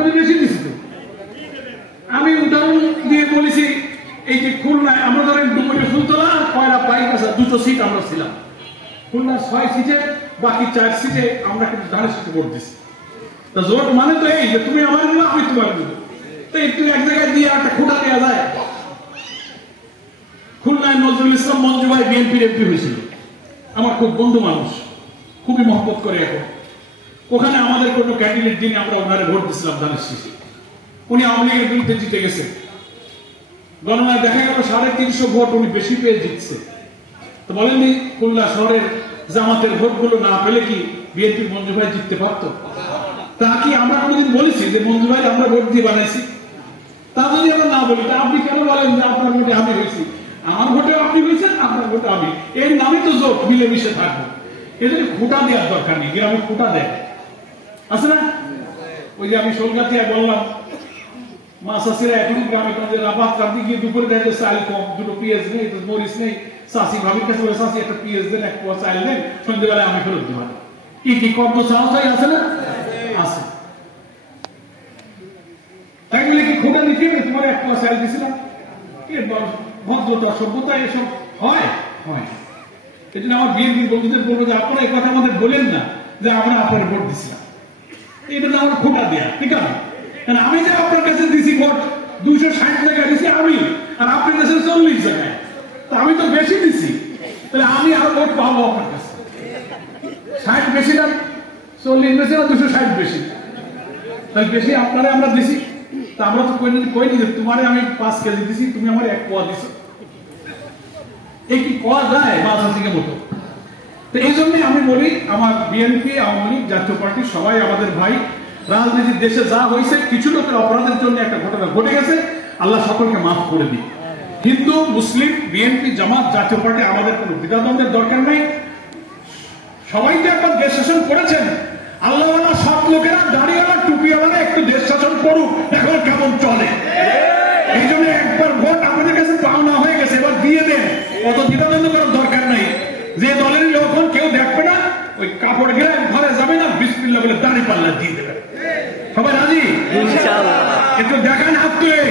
আপনাদের বেশি দিচ্ছি তো। আমি উদাহরণ দিয়ে বলেছি, এই যে খুলনায় আমরা ধরেন দুপুরে ফুলতলা কয়লা বাইপাস 2টো সিট আমরা ছিলাম, খুলনার 6 সিটে বাকি 4 সিটে আমরা কিন্তু ধানের সাথে ভোট দিচ্ছি। তা জোট মানে তো এই যে তুমি আমার দিলো আমি তোমার দিব, তো একটু এক জায়গায় দিয়ে একটা খুঁটা দেওয়া যায়। খুলনায় নজরুল ইসলাম মঞ্জু ভাই বিএনপির এমপি হয়েছিল, আমার খুব বন্ধু মানুষ, খুবই মহব্বত করে। এখন ওখানে আমাদের কোনো ক্যান্ডিডেট যিনি আমরা ওনারে ভোট দিচ্ছিলাম ধানের শীষে, উনি আওয়ামী লীগের বিরুদ্ধে জিতে গেছে। গণনায় দেখা গেল 350 ভোট উনি বেশি পেয়ে জিতছে। তো বলেননি খুলনা শহরের জামাতের ভোটগুলো না পেলে কি বিএনপির মঞ্জু ভাই জিততে পারতো? তা কি আমরা কোনদিন বলেছি যে মঞ্জু ভাই আমরা ভোট দিয়ে বানাইছি? তা যদি আমরা না বলি, তা আপনি কেন বলেন যে আপনার ভোটে আমি হয়েছি, আমার ভোটে আপনি হয়েছেন, আপনার ভোটে আমি? এর নামে তো জোট, মিলেমিশে থাকবো। এদের খুঁটা দেওয়ার দরকার নেই, গ্রামে খুঁটা দেয় আছে না? ওই যে আমি সোলগাছিয়া বললাম, মা শাশিরা এখন গ্রামে রাবাত রাতে গিয়ে দুপুরে দেখে চাল কম, 2টো পেঁয়াজ নেই, মরিচ নেই, শাশি ভাবির কাছে বলে শাশি একটা পেঁয়াজ দেন, 1 পোয়া চাল দেন, সন্ধ্যেবেলায় আমি ফেরত দেবো। কি কর্ম সাহসাই আছে না? আছে। তাই বলে কি খোটা নিতে তোমার 1 পোয়া চাল দিছিলাম? ভদ্রতা সভ্যতা এসব হয় হয়। এই জন্য আমার বিএনপি বন্ধুদের বলবো যে আপনারা এই কথা আমাদের বলেন না যে আমরা আপনার ভোট দিছিলাম, এটা না আমার খোটা দেয়া, ঠিক আছে? কারণ আমি যে আপনার কাছে দিছি ভোট 260 জায়গায় দিছি আমি, আর আপনার কাছে 40 জায়গায়, তো আমি তো বেশি দিছি, তাহলে আমি আরো ভোট পাবো আপনার কাছে। 60 বেশি না 40 বেশি না 260 বেশি, তাহলে বেশি আপনারা আমরা দিছি। তা আমরা তো কইনি যে তোমারে আমি 5 কেজি দিছি, তুমি আমার 1 পোয়া দিছো। এই কি কোয়া যায় বাজার মতো? তো এই জন্য আমি বলি, আমার বিএনপি, আওয়ামী লীগ, জাতীয় পার্টি সবাই আমাদের ভাই। রাজনীতির দেশে যা হয়েছে, কিছু লোকের অপরাধের জন্য একটা ঘটনা ঘটে গেছে, আল্লাহ সকলকে মাফ করে দিই। হিন্দু, মুসলিম, বিএনপি, জামাত, জাতীয় পার্টি আমাদের কোনো দ্বিধাদ্বন্দ্বের দরকার নেই। সবাই তো একবার দেশ শাসন করেছেন, আল্লাহওয়ালা সব লোকেরা, দাড়িওয়ালা, টুপিওয়ালা একটু দেশ শাসন করুক, এখন কেমন চলে। এই জন্য একবার ভোট আমাদের কাছে পাওনা হয়ে গেছে, এবার দিয়ে দেন, অত দ্বিধাদ্বন্দ্ব করার দরকার নাই। যে দলের লোকজন কেউ দেখবে না, ওই কাপড় ঘিরে ঘরে যাবে না, বিসমিল্লাহ বলে দাড়ি পাল্লা দিয়ে দেবে। সবাই রাজি? একটু দেখান হাত তুলে।